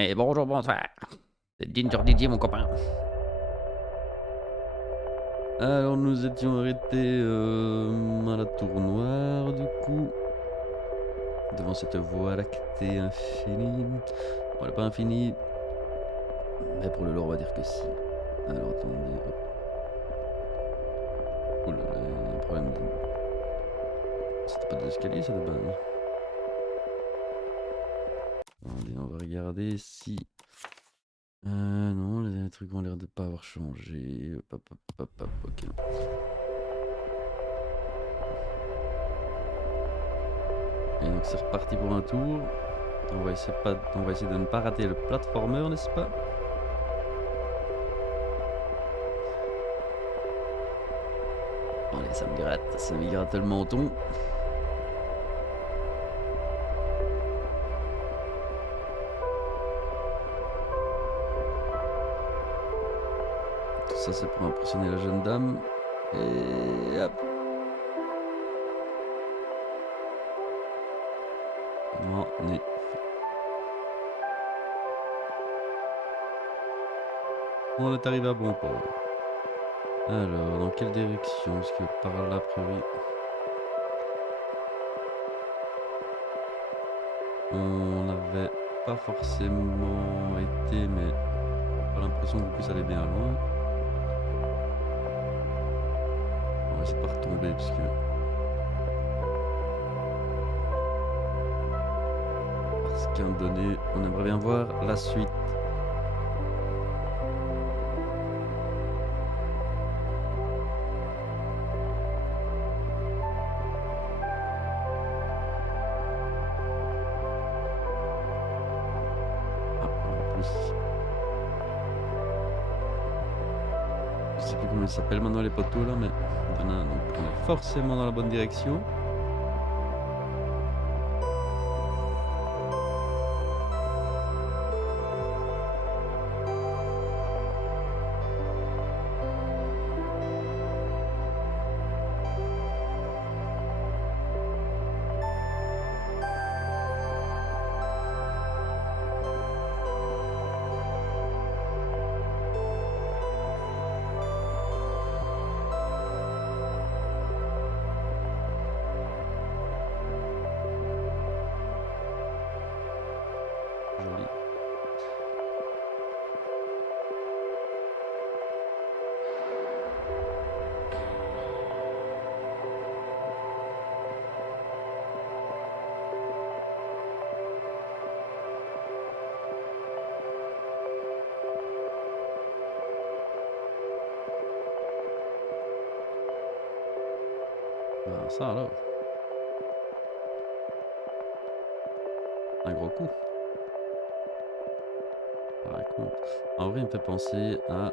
Et bonjour, bonsoir. C'est Ginger Didier, mon copain. Alors, nous étions arrêtés à la tour noire, du coup. Devant cette voie lactée infinie. Bon, elle n'est pas infinie. Mais pour le lore, on va dire que si. Alors, attendez. Hop. Oh là là, il y a un problème. C'était pas des escaliers, ça, de base. Attendez, on va regarder si... non, les trucs ont l'air de pas avoir changé. Hop, hop, hop, hop, ok. Et donc c'est reparti pour un tour. On va essayer de ne pas rater le platformer, n'est-ce pas? Allez, ça me gratte le menton. Tout ça, c'est pour impressionner la jeune dame. Et hop. Magnifique. On est arrivé à bon port. Alors, dans quelle direction? Parce que par là, a priori... On n'avait pas forcément été, mais j'ai pas l'impression que ça allait bien loin. On va essayer de pas retomber, parce que... Parce qu'à un moment donné, on aimerait bien voir la suite. Je sais plus comment ils s'appellent maintenant les poteaux là, mais il y en a un, donc on est forcément dans la bonne direction. Joli. Ben ça alors. Un gros coup. Par contre. En vrai, il me fait penser à...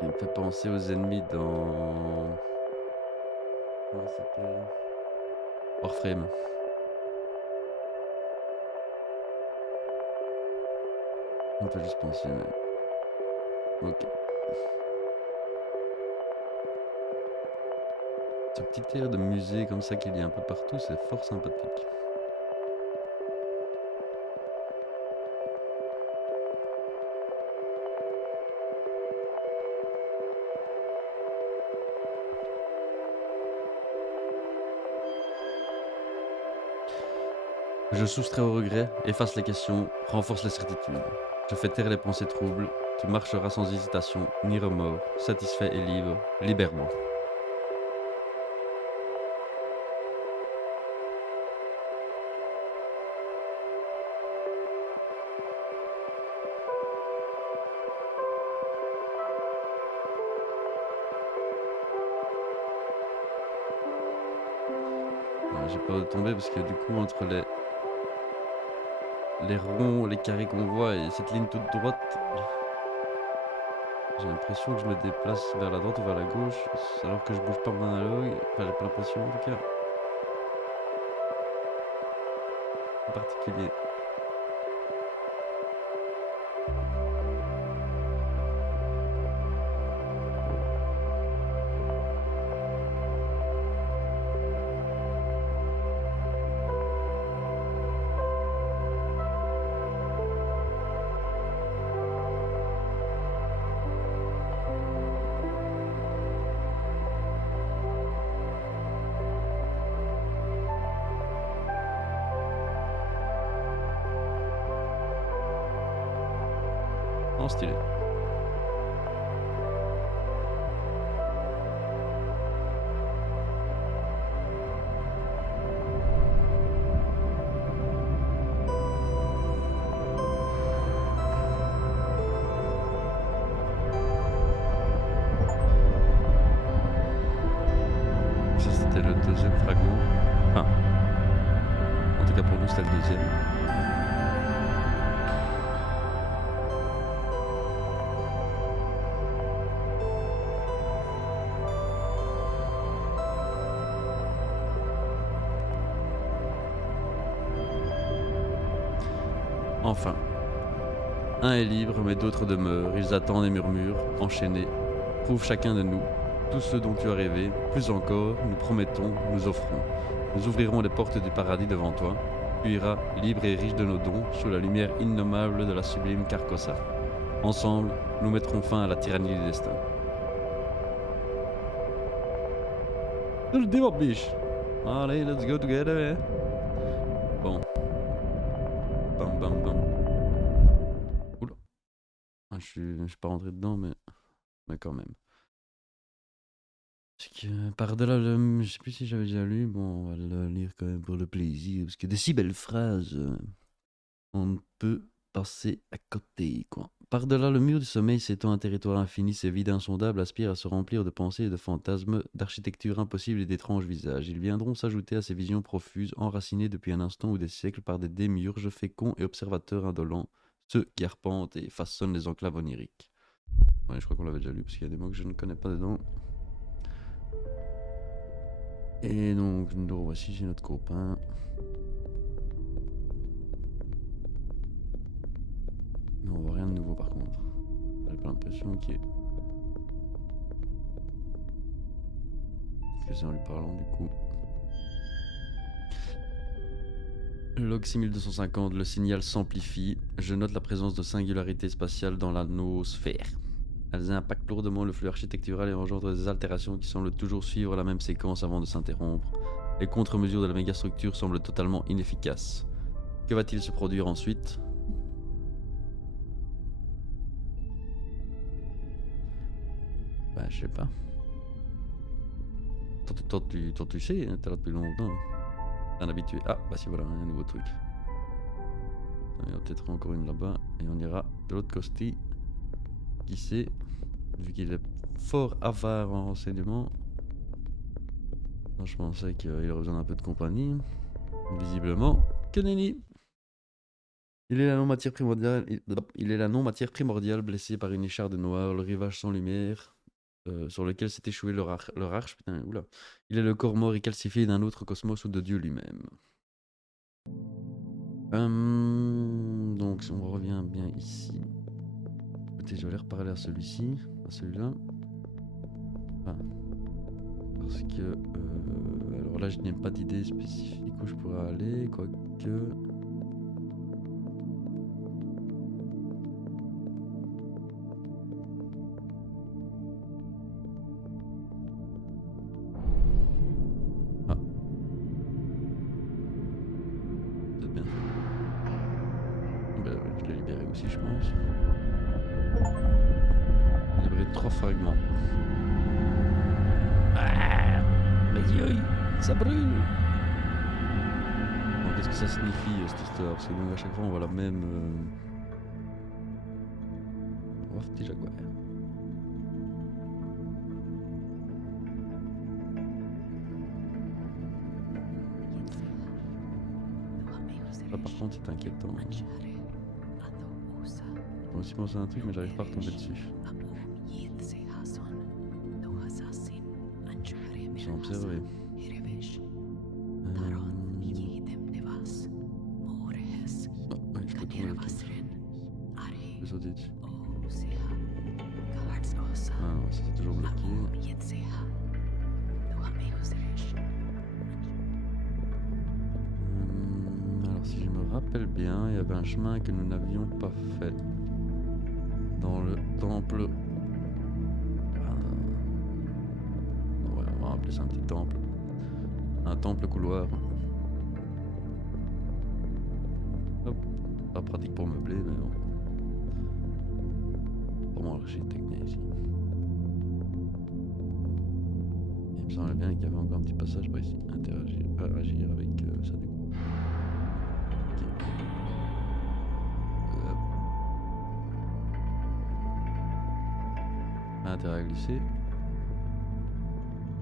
Il me fait penser aux ennemis dans... Comment ça s'appelle? Warframe. On peut juste penser même. Ok. Ce petit air de musée comme ça qu'il y a un peu partout, c'est fort sympathique. Je soustrais au regret, efface les questions, renforce les certitudes. Je fais taire les pensées troubles, tu marcheras sans hésitation ni remords, satisfait et libre, libère-moi. J'ai peur de tomber parce que du coup entre les ronds, les carrés qu'on voit et cette ligne toute droite, j'ai l'impression que je me déplace vers la droite ou vers la gauche alors que je bouge pas mon analogue. Enfin, j'ai pas l'impression en tout cas. En particulier. En stylé. Ça c'était le deuxième fragment. Enfin, en tout cas pour nous c'était le deuxième. Enfin, un est libre, mais d'autres demeurent. Ils attendent et murmurent, enchaînés. Prouve chacun de nous, tout ce dont tu as rêvé, plus encore, nous promettons, nous offrons. Nous ouvrirons les portes du paradis devant toi. Tu iras, libre et riche de nos dons, sous la lumière innommable de la sublime Carcosa. Ensemble, nous mettrons fin à la tyrannie du destin. Le démon biche. Allez, let's go together. Bon. Bam bam bam. Oula. Ah, je suis pas rentré dedans, mais quand même. Parce que par-delà le... Je sais plus si j'avais déjà lu, bon, on va le lire quand même pour le plaisir, parce que de si belles phrases, on ne peut passer à côté, quoi. Par-delà le mur du sommeil s'étend un territoire infini, ces vides insondables aspirent à se remplir de pensées et de fantasmes, d'architecture impossible et d'étranges visages. Ils viendront s'ajouter à ces visions profuses, enracinées depuis un instant ou des siècles par des démiurges féconds et observateurs indolents, ceux qui arpentent et façonnent les enclaves oniriques. Ouais, je crois qu'on l'avait déjà lu, parce qu'il y a des mots que je ne connais pas dedans. Et donc, nous voici chez notre copain. Non, on voit rien de nouveau par contre. J'ai pas l'impression qu'il y ait... Peut-être que c'est en lui parlant du coup. Log 6250, le signal s'amplifie. Je note la présence de singularités spatiales dans la noosphère. Elles impactent lourdement le flux architectural et engendrent des altérations qui semblent toujours suivre la même séquence avant de s'interrompre. Les contre-mesures de la mégastructure semblent totalement inefficaces. Que va-t-il se produire ensuite ? Bah, je sais pas. Toi, tu sais, hein, t'es là depuis longtemps. Un habitué. Ah, bah si, voilà, un nouveau truc. Il y en a peut-être encore une là-bas. Et on ira de l'autre côté. Qui sait, vu qu'il est fort avare en renseignements. Je pensais qu'il aurait besoin d'un peu de compagnie. Visiblement, que nenni. Il est la non-matière primordiale. Il est la non-matière primordiale blessée par une écharde noire, le rivage sans lumière, sur lequel s'est échoué leur arche. Putain, oula. Il est le corps mort et calcifié d'un autre cosmos ou de Dieu lui-même. Donc, si on revient bien ici. Écoutez, je vais aller reparler à celui-ci, à celui-là. Ah. Parce que... alors là, je n'ai pas d'idée spécifique où je pourrais aller, quoique... Ah. Peut-être bien. Ben, je l'ai libéré aussi, je pense. Libéré 3 fragments. Ah, mes yeux, ça brûle. Bon, qu'est-ce que ça signifie cette histoire? Parce que nous, à chaque fois, on voit la même. Oh, petit jaguar. Ça, par contre, c'est inquiétant. Je peux aussi penser à un truc, mais j'arrive pas à retomber dessus. J'ai observé. Oh, ouais, je peux tomber avec elle. Je peux sauter dessus. Ah ouais, ça c'est toujours bloqué. Alors si je me rappelle bien, il y avait un chemin que nous n'avions pas fait. Dans le temple... ouais, on va appeler ça un petit temple. Un temple couloir. Hop. Pas pratique pour meubler, mais bon. Vraiment l'architecte ici. Il me semblait bien qu'il y avait encore un petit passage par ici. Interagir avec ça du coup. Ok. Intérêt à glisser.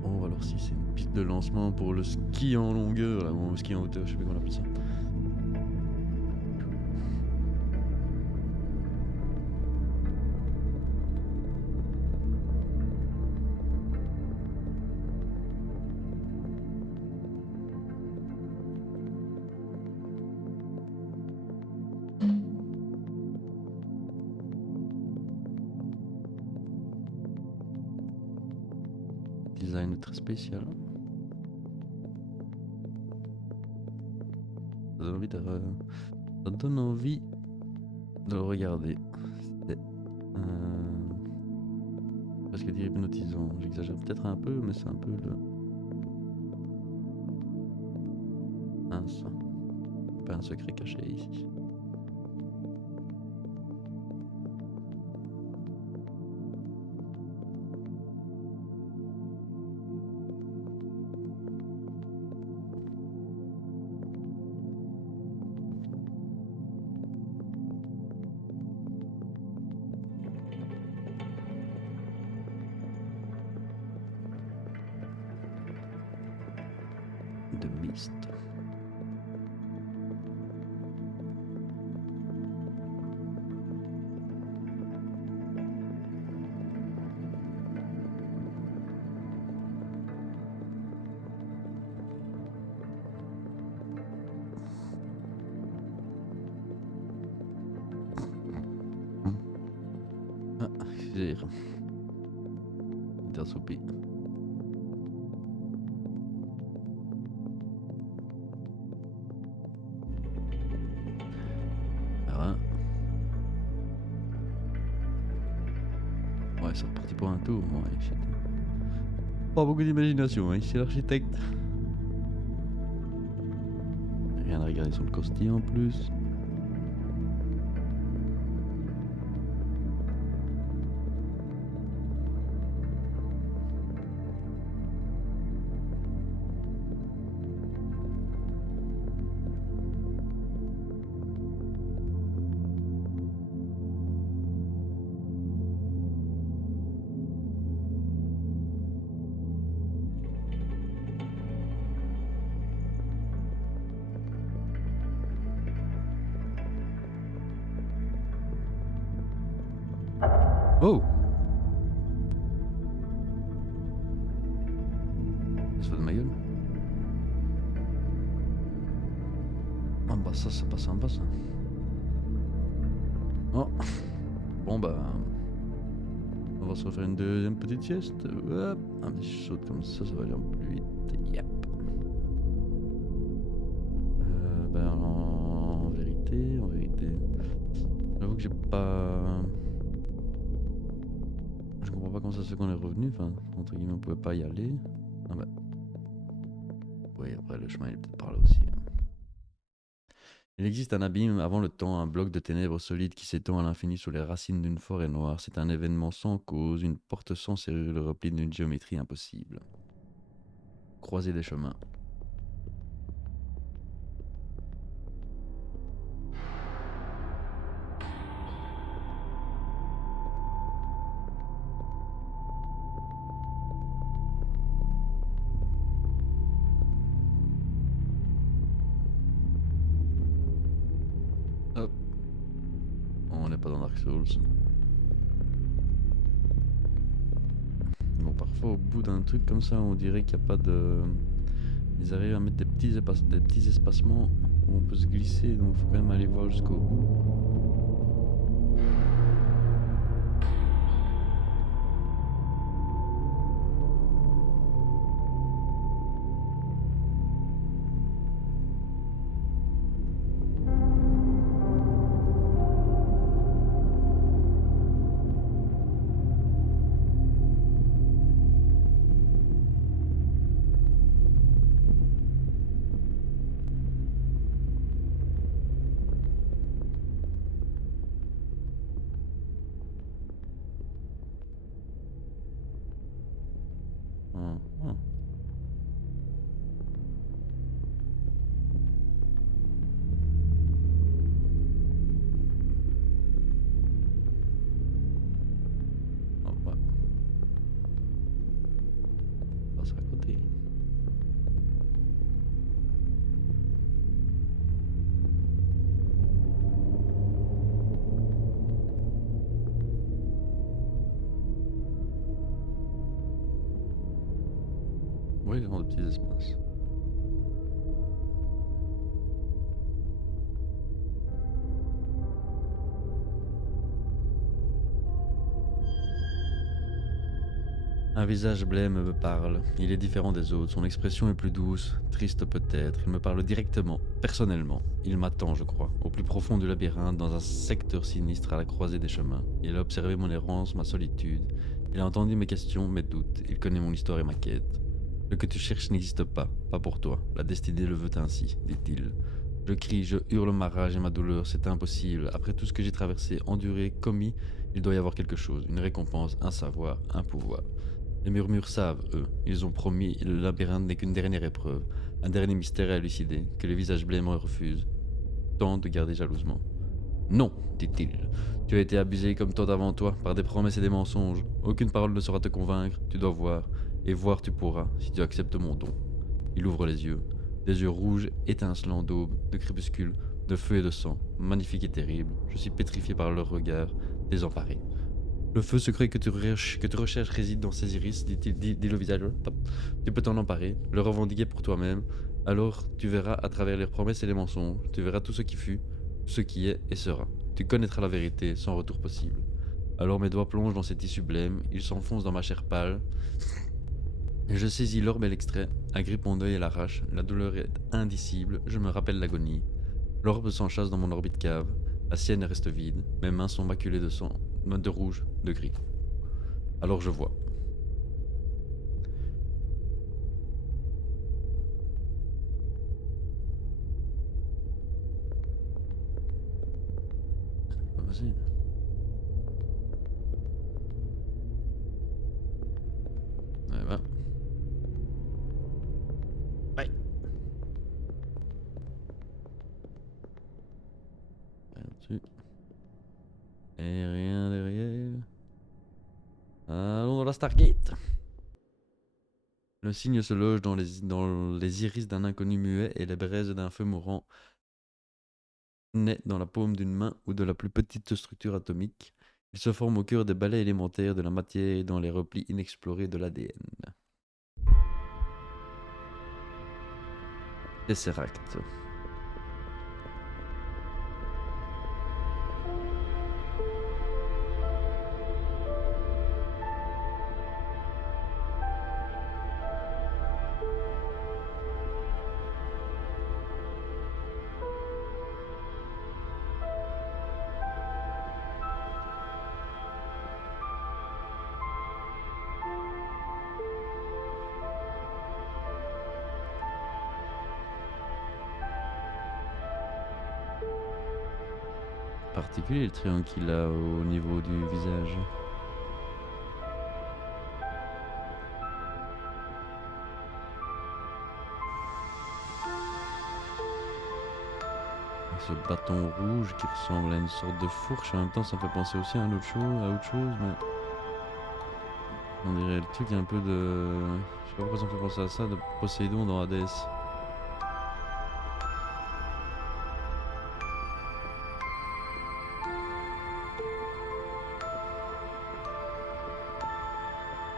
Oh, alors si c'est une piste de lancement pour le ski en longueur, là, ou le ski en hauteur, je sais pas comment on appelle ça. Design très spécial. Ça donne envie de le regarder. C'est presque dire hypnotisant. J'exagère peut-être un peu, mais c'est un peu le. Mince. Pas un secret caché ici. De Mist. Ah, j'ai intersoupé. Ah. Ouais, c'est reparti pour un tour. Ouais, pas beaucoup d'imagination, hein, ici l'architecte. Rien à regarder sur le costi en plus. Oh! Ça se fout de ma gueule. Ah bah ça c'est pas sympa ça. Oh! Bon bah... On va se refaire une deuxième petite sieste. Hop, un petit saut comme ça va aller un peu plus vite. Yep. Ben en vérité, j'avoue que j'ai pas... Je comprends pas comment ça se fait qu'on est revenu. Enfin, entre guillemets, on pouvait pas y aller. Ah bah... Oui, après le chemin il est peut-être par là aussi. Hein. Il existe un abîme avant le temps, un bloc de ténèbres solides qui s'étend à l'infini sous les racines d'une forêt noire. C'est un événement sans cause, une porte sans serrure, le repli d'une géométrie impossible. Croiser des chemins. Hop. On n'est pas dans Dark Souls. Bon, parfois au bout d'un truc comme ça, on dirait qu'il n'y a pas de... Ils arrivent à mettre des petits espacements où on peut se glisser, donc il faut quand même aller voir jusqu'au bout. Oh. Oh, ouais. On passe à côté. Oui, ils ont des petits espaces. Un visage blême me parle. Il est différent des autres. Son expression est plus douce, triste peut-être. Il me parle directement, personnellement. Il m'attend, je crois, au plus profond du labyrinthe, dans un secteur sinistre à la croisée des chemins. Il a observé mon errance, ma solitude. Il a entendu mes questions, mes doutes. Il connaît mon histoire et ma quête. Ce que tu cherches n'existe pas, pas pour toi. La destinée le veut ainsi, dit-il. Je crie, je hurle ma rage et ma douleur, c'est impossible. Après tout ce que j'ai traversé, enduré, commis, il doit y avoir quelque chose, une récompense, un savoir, un pouvoir. Les murmures savent, eux. Ils ont promis, le labyrinthe n'est qu'une dernière épreuve, un dernier mystère à élucider, que les visages blêmes refusent. Tente de garder jalousement. Non, dit-il. Tu as été abusé comme tant avant toi, par des promesses et des mensonges. Aucune parole ne saura te convaincre, tu dois voir. Et voir tu pourras, si tu acceptes mon don. Il ouvre les yeux. Des yeux rouges, étincelants d'aube, de crépuscule, de feu et de sang, magnifiques et terribles. Je suis pétrifié par leur regard, désemparé. Le feu secret que tu recherches réside dans ces iris, dit le visage. Hop. Tu peux t'en emparer, le revendiquer pour toi-même. Alors tu verras à travers les promesses et les mensonges, tu verras tout ce qui fut, ce qui est et sera. Tu connaîtras la vérité sans retour possible. Alors mes doigts plongent dans ces tissus blêmes, ils s'enfoncent dans ma chair pâle. Et je saisis l'orbe et l'extrait, agrippe mon œil et l'arrache. La douleur est indicible, je me rappelle l'agonie. L'orbe s'enchasse dans mon orbite cave. La sienne reste vide, mes mains sont maculées de sang, de rouge, de gris. Alors je vois. Vas-y. Ouais, va. Ouais. Rien dessus. Et rien derrière. Allons dans la Stargate. Le cygne se loge dans les iris d'un inconnu muet et les braises d'un feu mourant naît dans la paume d'une main ou de la plus petite structure atomique. Il se forme au cœur des balais élémentaires de la matière et dans les replis inexplorés de l'ADN. Tesseract. Particulier le triangle qu'il a au niveau du visage. Avec ce bâton rouge qui ressemble à une sorte de fourche, en même temps ça me fait penser aussi à autre chose, mais on dirait le truc un peu de... Je sais pas pourquoi ça me fait penser à ça, de Poséidon dans Hades.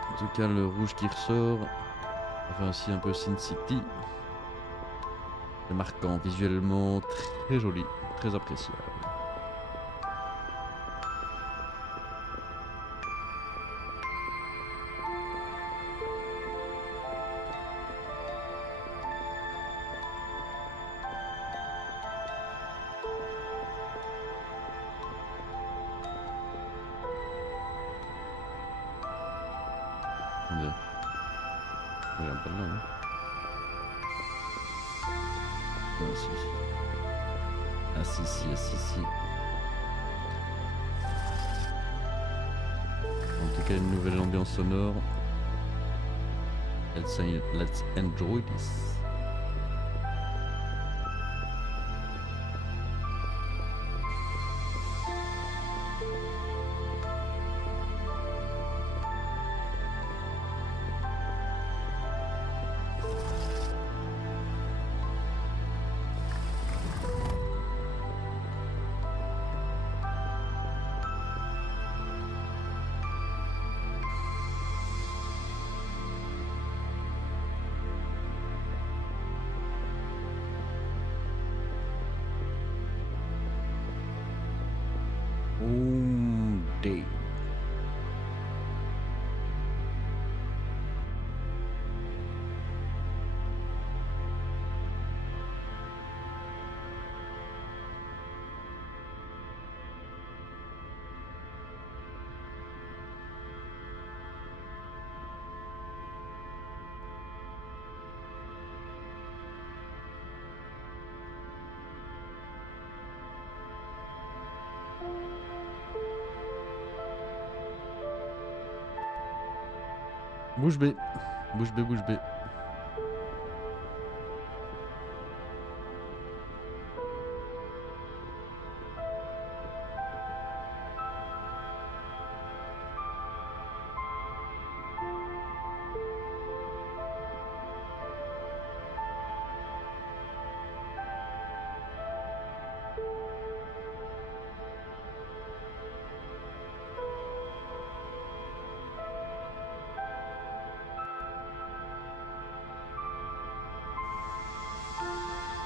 En tout cas, le rouge qui ressort, ça fait aussi un peu Sin City. C'est marquant, visuellement très joli, très appréciable. Attendez. Il y a pas de là, hein. Ah si. Ah si si, ah si si. En tout cas, une nouvelle ambiance sonore. Let's enjoy this. Day. Bouche bée, bouche bée, bouche bée.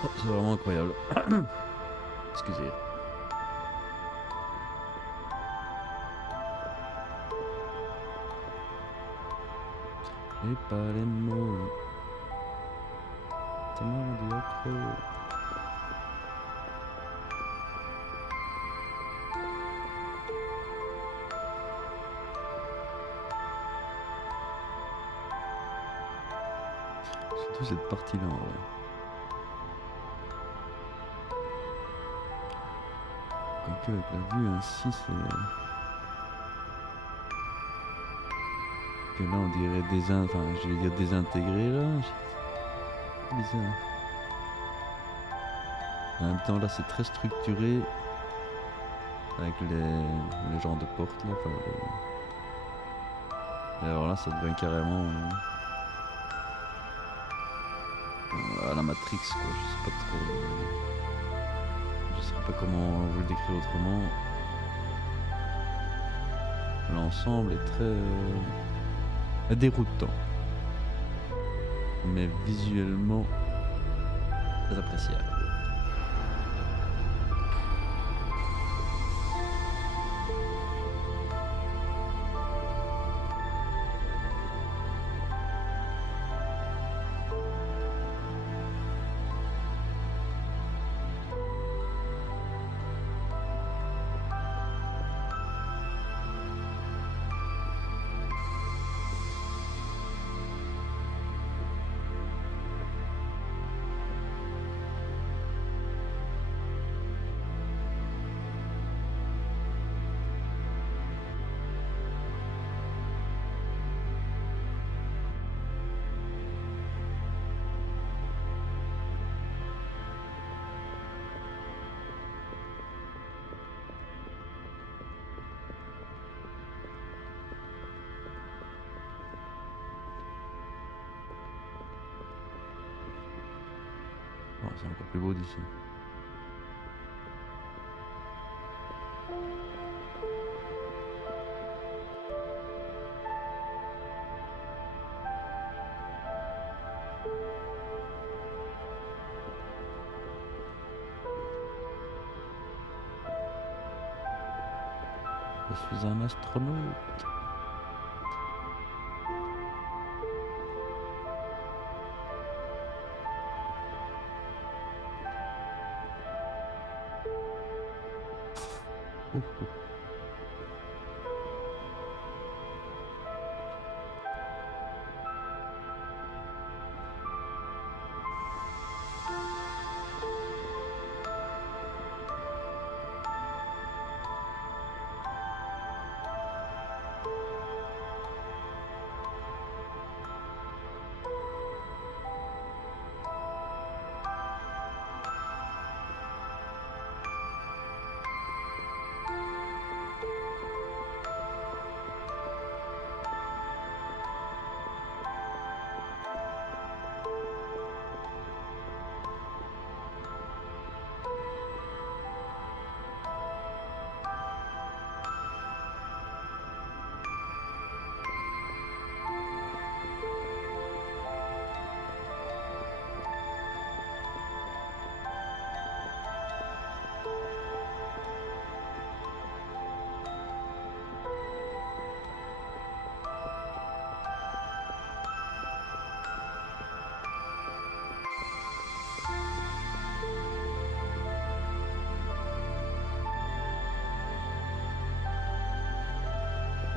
Oh, c'est vraiment incroyable. Excusez. J'ai pas les mots. T'as rendu accro. Surtout cette partie-là en vrai. Quoique avec la vue ainsi c'est... Que là on dirait enfin je vais dire désintégré là. C'est bizarre. En même temps là c'est très structuré. Avec les genres de portes là. Enfin, et alors là ça devient carrément... à la Matrix quoi, je sais pas trop... Je sais pas comment vous le décrire autrement. L'ensemble est très déroutant, mais visuellement très appréciable. Oh, c'est encore plus beau d'ici. Je suis un astronaute. Oh, oh.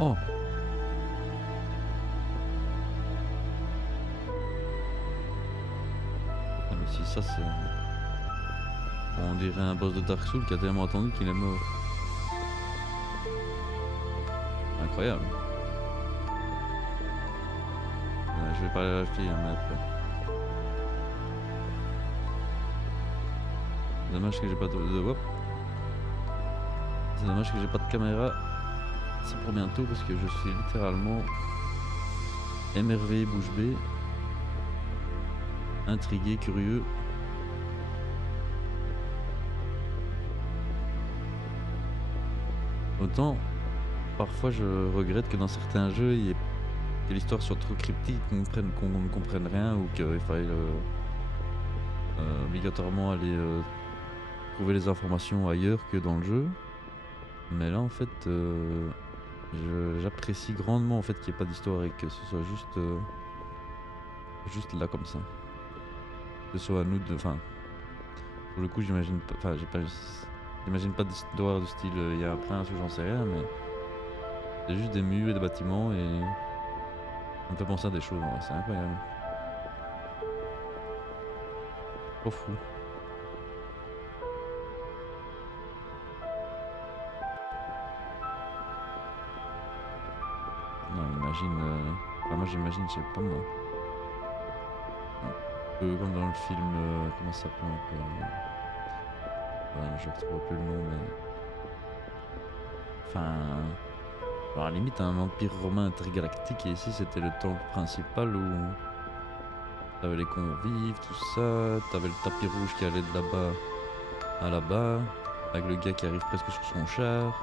Oh! Ah mais si ça c'est... On dirait un boss de Dark Souls qui a tellement attendu qu'il est mort. Incroyable. Ouais, je vais pas l'acheter mais après. Dommage que j'ai pas hop. C'est dommage que j'ai pas de caméra. C'est pour bientôt parce que je suis littéralement émerveillé bouche bée, intrigué, curieux. Autant parfois je regrette que dans certains jeux que l'histoire soit trop cryptique, qu'on ne comprenne rien ou qu'il faille obligatoirement aller trouver les informations ailleurs que dans le jeu. Mais là en fait j'apprécie grandement en fait qu'il n'y ait pas d'histoire et que ce soit juste là comme ça. Que ce soit à nous de... Enfin, pour le coup j'imagine pas... Enfin j'imagine pas d'histoire du style il y a un prince ou j'en sais rien, mais c'est juste des murs et des bâtiments et ça me fait penser à des choses, ouais, c'est incroyable. Trop fou. Non, imagine... Enfin, moi j'imagine, je sais pas moi. Un peu comme dans le film... comment ça s'appelle encore ouais, je retrouve plus le nom, mais... Enfin... Alors à la limite un empire romain intergalactique et ici c'était le temple principal où... T'avais les convives, tout ça, t'avais le tapis rouge qui allait de là-bas à là-bas, avec le gars qui arrive presque sur son char.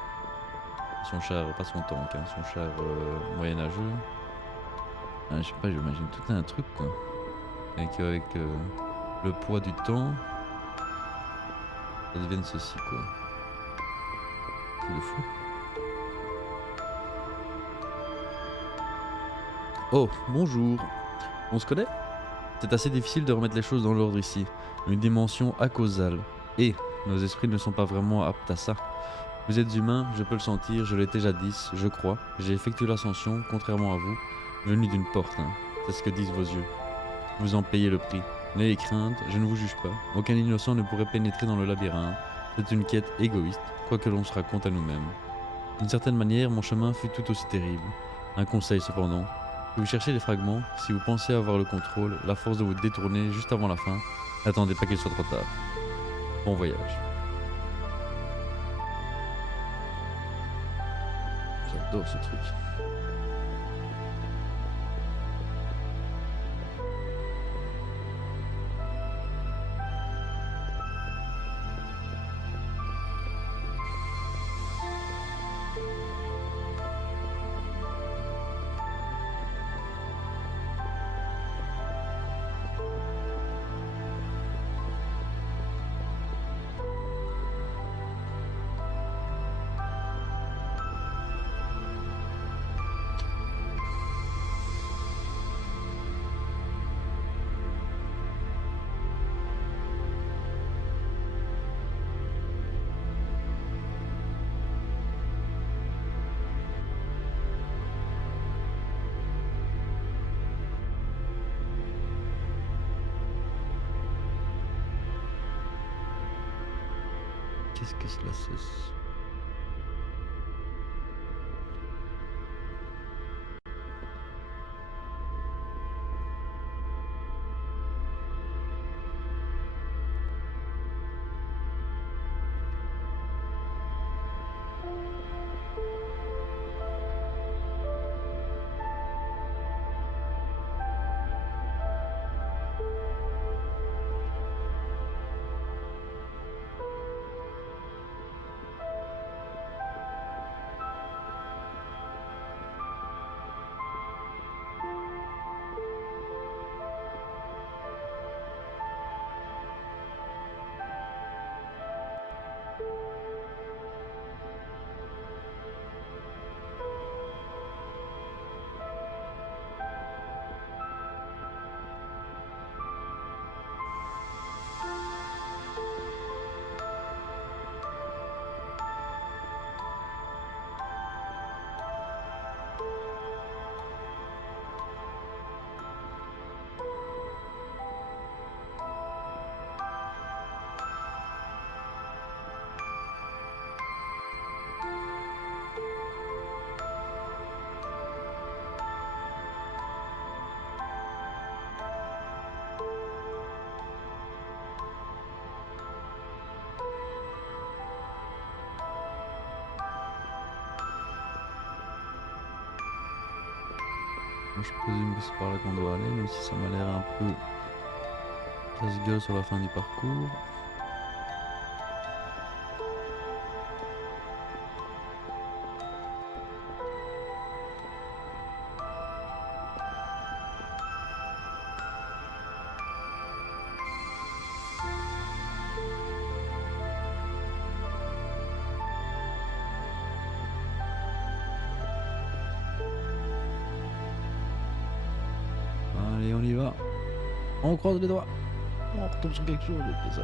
Son char, pas son tank, hein, son char moyenâgeux. Je sais pas, j'imagine tout un truc quoi. Avec le poids du temps, ça devienne ceci quoi. C'est de fou. Oh, bonjour. On se connaît? C'est assez difficile de remettre les choses dans l'ordre ici. Une dimension acausale. Et nos esprits ne sont pas vraiment aptes à ça. Vous êtes humain, je peux le sentir, je l'étais jadis, je crois. J'ai effectué l'ascension, contrairement à vous, venu d'une porte. Hein. C'est ce que disent vos yeux. Vous en payez le prix. N'ayez crainte, je ne vous juge pas. Aucun innocent ne pourrait pénétrer dans le labyrinthe. C'est une quête égoïste, quoi que l'on se raconte à nous-mêmes. D'une certaine manière, mon chemin fut tout aussi terrible. Un conseil cependant. Si vous cherchez les fragments, si vous pensez avoir le contrôle, la force de vous détourner juste avant la fin, n'attendez pas qu'il soit trop tard. Bon voyage. J'adore ce truc. Qu'est-ce que cela c'est? Moi, je présume que c'est par là qu'on doit aller, même si ça m'a l'air un peu casse-gueule sur la fin du parcours. Allez, on y va. On croise les doigts. On retombe sur quelque chose. Ok, ça.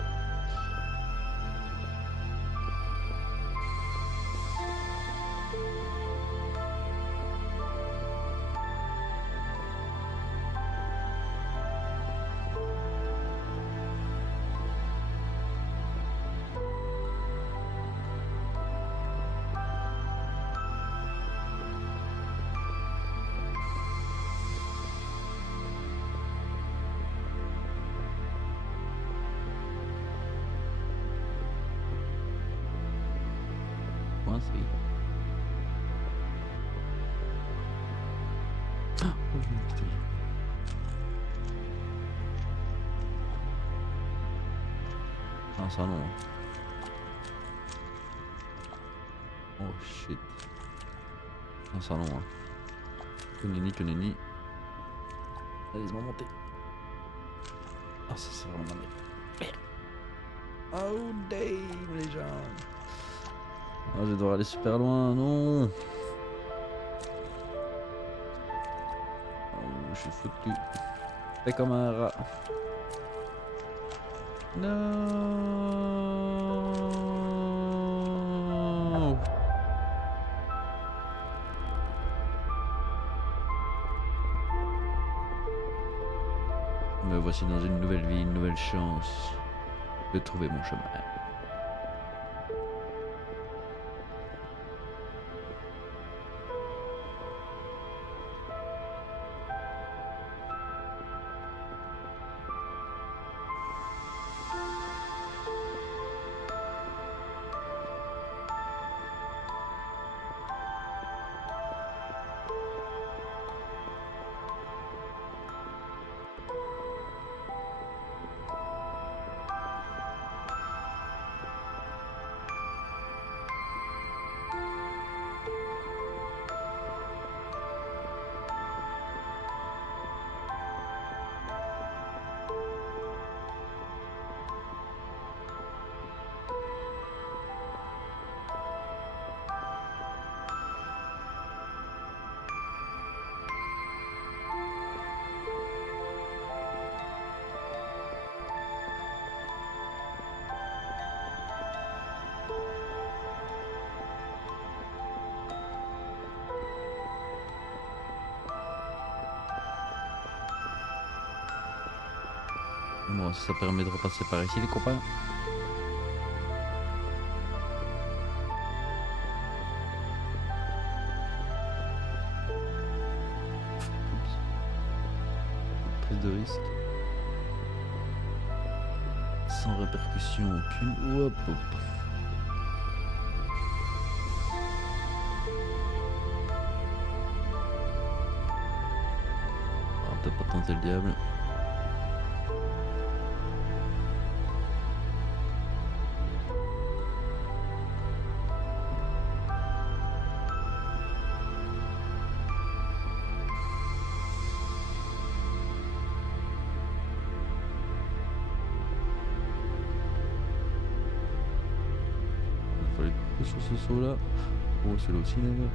Coincé. Ah, oh, je vais quitter. Non, ça non. Oh shit. Non, ça non. Que nenni, que nenni. Allez, laisse-moi monter. Ah, ça c'est vraiment la merde. Oh damn, les gens. Ah, je vais devoir aller super loin, non. Oh, je suis foutu. Fais comme un rat. Non. Me voici dans une nouvelle vie, une nouvelle chance de trouver mon chemin. Bon, ça permet de repasser par ici, les copains. Oups. Prise de risque. Sans répercussion aucune. Hop, hop. On va peut-être pas tenter le diable. Il fallait couper sur ce saut là. Oh, celui-là aussi d'ailleurs.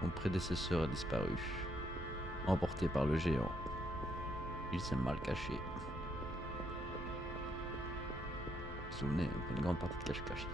Mon prédécesseur a disparu, emporté par le géant. Il s'est mal caché. Vous vous souvenez, une grande partie de cache-cache.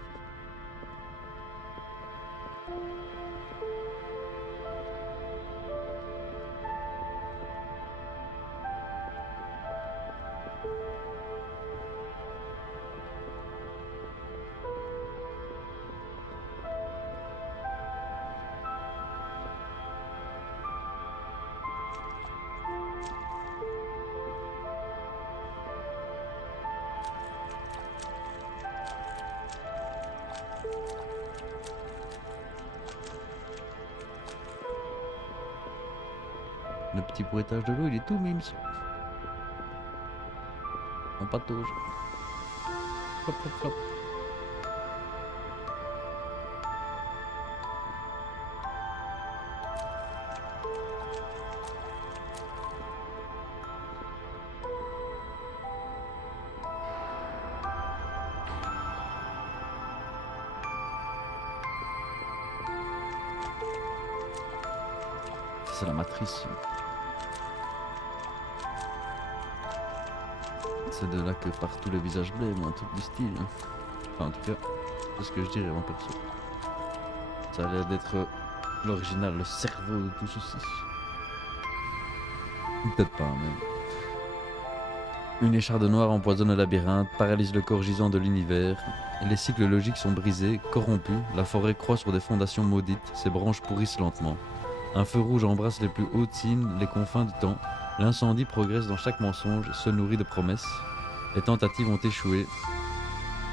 Le petit bruitage de l'eau, il est tout mimes. On patauge. Flop, flop, flop. C'est la matrice. C'est de là que partent tous les visages blêmes ou un truc du style. Enfin, en tout cas, c'est ce que je dirais en perso. Ça a l'air d'être l'original, le cerveau de tout ceci. Peut-être pas, même. Une écharde noire empoisonne le labyrinthe, paralyse le corps gisant de l'univers. Les cycles logiques sont brisés, corrompus. La forêt croît sur des fondations maudites. Ses branches pourrissent lentement. Un feu rouge embrasse les plus hautes cimes, les confins du temps. L'incendie progresse dans chaque mensonge, se nourrit de promesses. Les tentatives ont échoué.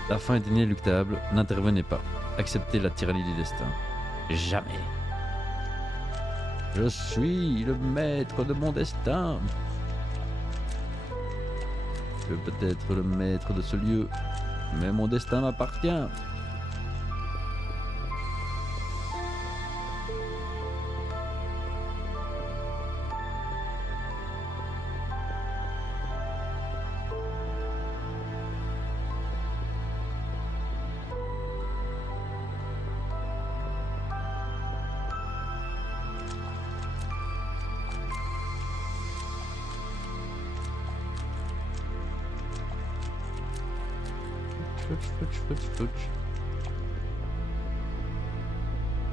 La fin est inéluctable. N'intervenez pas. Acceptez la tyrannie du destin. Jamais. Je suis le maître de mon destin. Je peux peut-être le maître de ce lieu, mais mon destin m'appartient.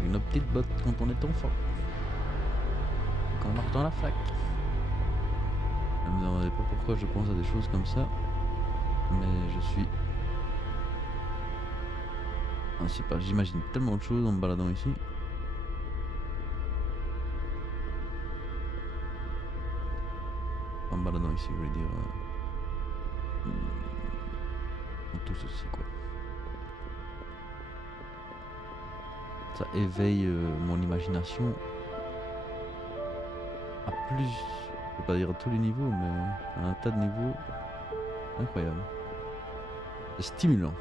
Une petite botte quand on est enfant. Quand on marche dans la fac. Ne me demandez pas pourquoi je pense à des choses comme ça. Mais je suis... Je sais pas, j'imagine tellement de choses en me baladant ici. En me baladant ici, je voulais dire... tout ceci quoi. Ça éveille mon imagination à plus, je peux pas dire à tous les niveaux, mais à un tas de niveaux incroyable. C'est stimulant.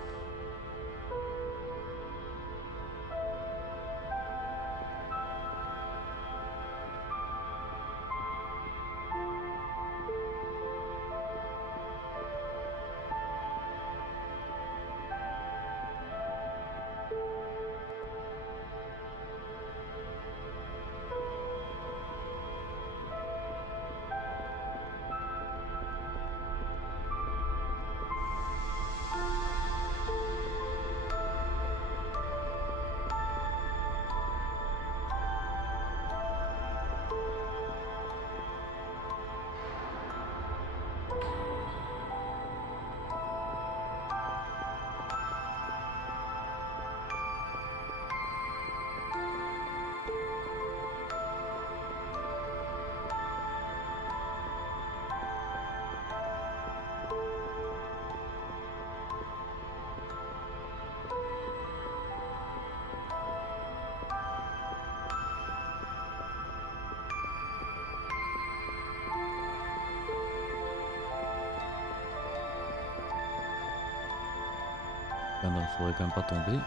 Il faudrait quand même pas tomber.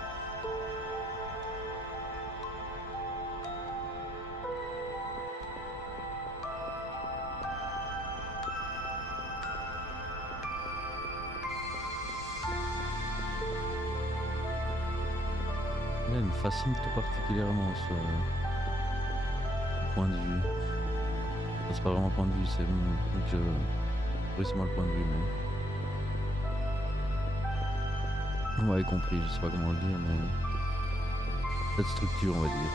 Là, il me fascine tout particulièrement ce point de vue. Enfin, c'est pas vraiment un point de vue, c'est donc oui, c'est moi le point de vue, mais vous m'avez compris, je sais pas comment le dire, mais cette structure, on va dire,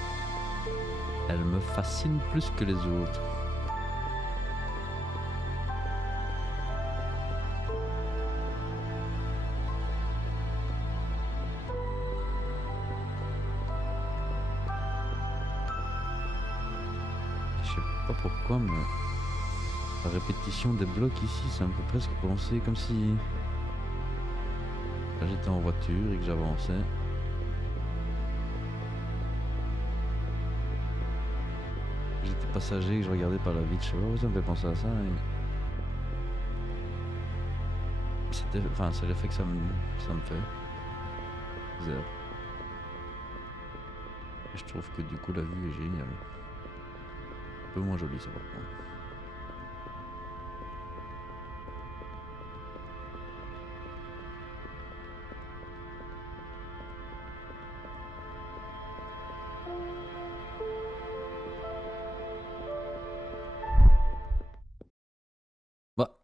elle me fascine plus que les autres. Je sais pas pourquoi, mais la répétition des blocs ici, ça me fait presque penser comme si là, j'étais en voiture et que j'avançais. j'étais passager, que je regardais par la vitre, je sais pas, ça me fait penser à ça. Enfin, c'est l'effet que ça me fait. Zéro. Et je trouve que du coup la vue est géniale. Un peu moins jolie ça par contre. Bah,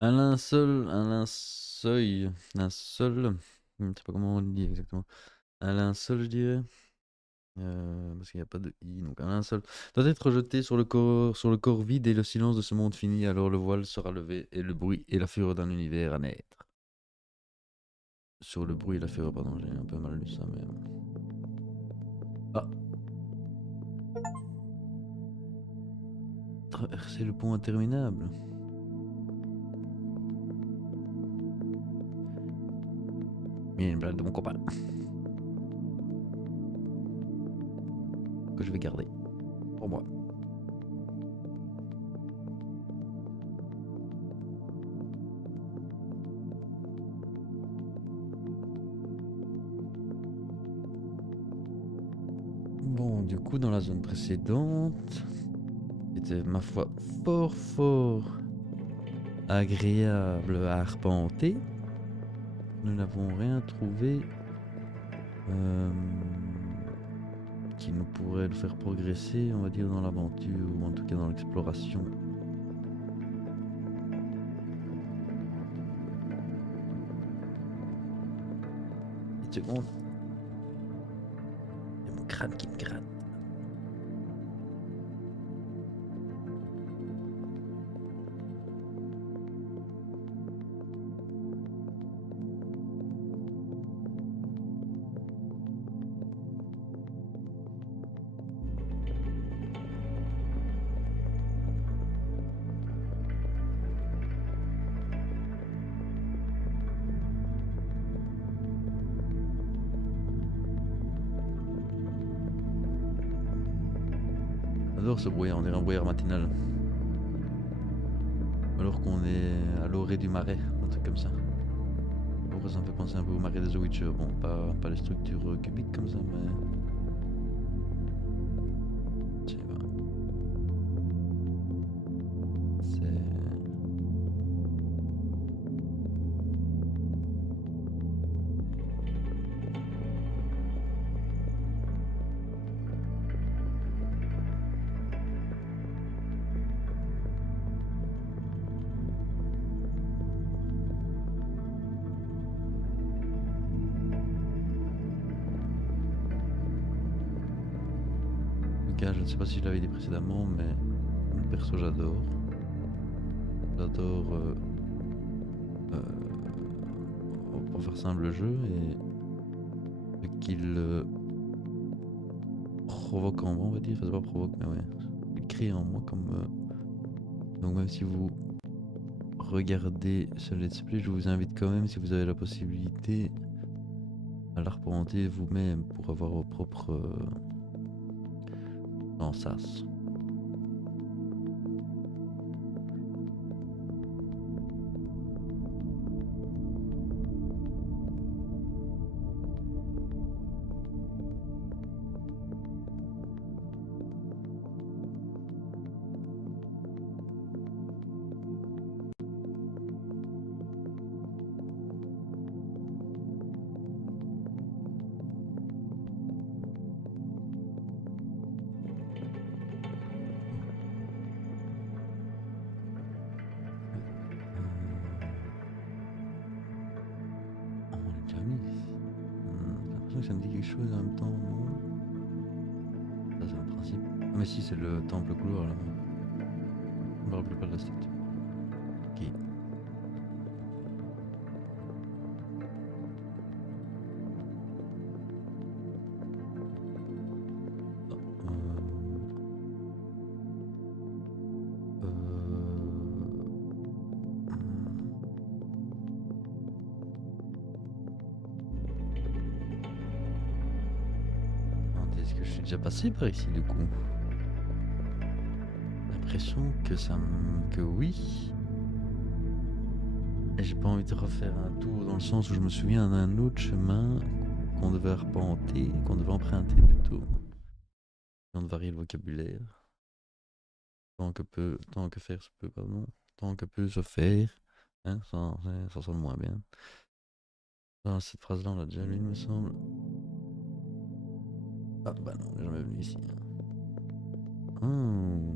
un linceul, je sais pas comment on le dit exactement. Un linceul, je dirais. Parce qu'il n'y a pas de i, donc un linceul doit être jeté sur le corps vide et le silence de ce monde fini. Alors le voile sera levé et le bruit et la fureur d'un univers à naître. Sur le bruit et la fureur, pardon, j'ai un peu mal lu ça, mais. Ah, traverser le pont interminable. Il y a une blague de mon copain que je vais garder pour moi. Bon, du coup, dans la zone précédente, c'était ma foi fort agréable à arpenter. Nous n'avons rien trouvé qui nous pourrait le faire progresser, on va dire, dans l'aventure ou en tout cas dans l'exploration. Une seconde. Il y a mon crâne qui me gratte. J'adore ce brouillard, on dirait un brouillard matinal. Alors qu'on est à l'orée du marais, un truc comme ça. Pourquoi ça me fait penser un peu au marais des The Witcher. Bon, pas les structures cubiques comme ça, mais. Je sais pas. C'est. Je ne sais pas si je l'avais dit précédemment, mais mon perso j'adore. J'adore, pour faire simple, le jeu et ce qu'il provoque en moi, on va dire. Enfin, c'est pas provoque, mais ouais. Il crée en moi comme. Donc, même si vous regardez ce let's play, je vous invite quand même, si vous avez la possibilité, à l'arpenter vous-même pour avoir vos propres sas. Ça me dit quelque chose en même temps, non? Ça c'est le principe. Ah mais si, c'est le temple couloir là. Je me rappelle pas de la statue. Ok. Est-ce que je suis déjà passé par ici du coup? l'impression que que oui. Et j'ai pas envie de refaire un tour dans le sens où je me souviens d'un autre chemin qu'on devait arpenter, qu'on devait emprunter plutôt. On devait varier le vocabulaire. Tant que faire se peut, pardon. Tant que peut se faire. Hein, ça sonne moins bien. Ah, cette phrase-là, on l'a déjà lu, il me semble. Ah bah non, on est jamais venu ici. Oh.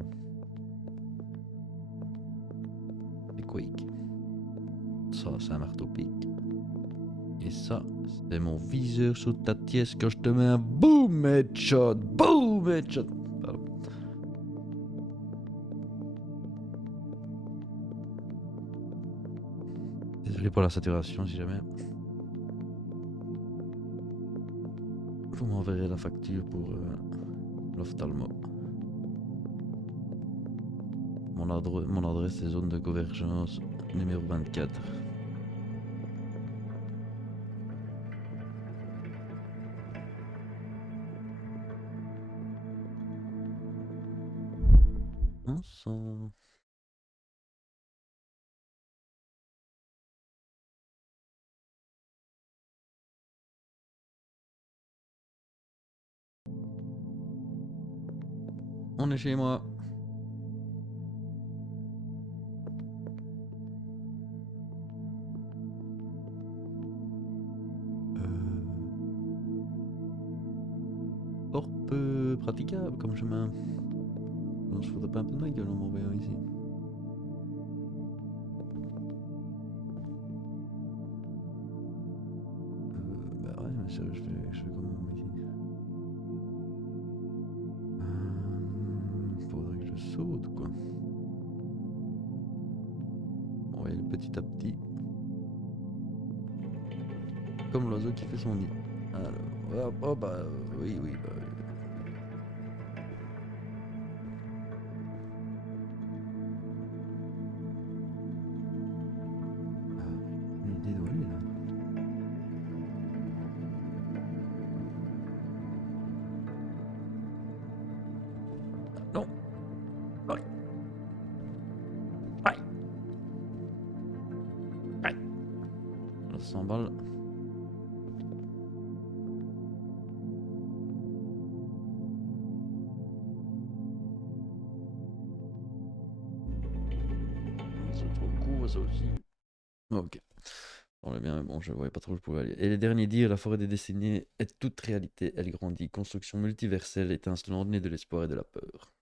C'est Quake. Ça, c'est un marteau-pic. Et ça, c'est mon viseur sur ta tièce quand je te mets un boom headshot. Boom headshot. Pardon. Désolé pour la saturation si jamais. Vous m'enverrez la facture pour l'ophtalmo. Mon adresse est zone de convergence numéro 24. Ensemble. On est chez moi. Fort peu praticable comme chemin. On se faudrait pas un peu de ma gueule en m'envoyant ici. Bah ouais, mais ça, je fais comment ici? Faudrait que je saute quoi. On va y aller petit à petit. Comme l'oiseau qui fait son nid. Alors, oh bah oui, bah oui. Une idée d'où lui là. Non. Ouais. Ouais. Ouais. Là, 100 balles. C'est trop court ça aussi. Ok. On est bien, mais bon, je voyais pas trop où je pouvais aller. Et les derniers dires, la forêt des destinées est toute réalité, elle grandit. Construction multiverselle, étincelante, née de l'espoir et de la peur.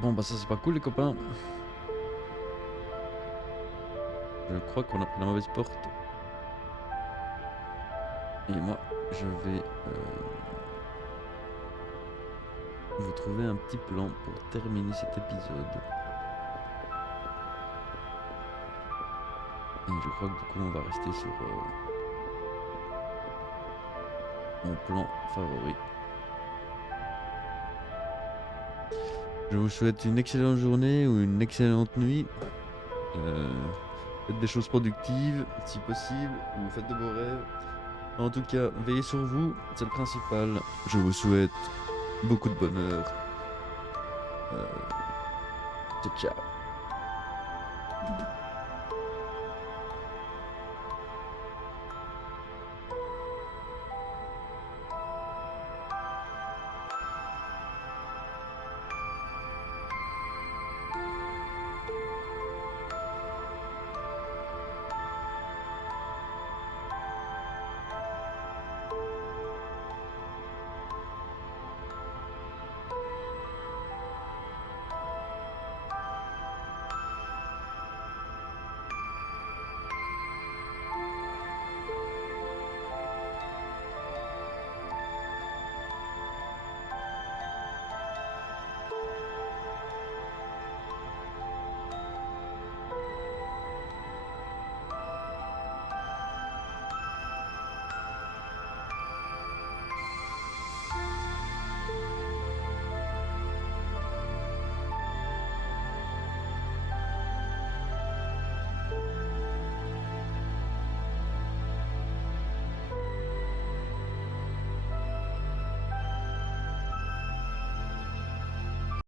Bon, bah ça c'est pas cool les copains. Je crois qu'on a pris la mauvaise porte. Et moi, je vais vous trouver un petit plan pour terminer cet épisode. Et je crois que du coup on va rester sur mon plan favori. Je vous souhaite une excellente journée ou une excellente nuit. Faites des choses productives si possible, ou faites de beaux rêves. En tout cas, veillez sur vous, c'est le principal. Je vous souhaite beaucoup de bonheur. Ciao.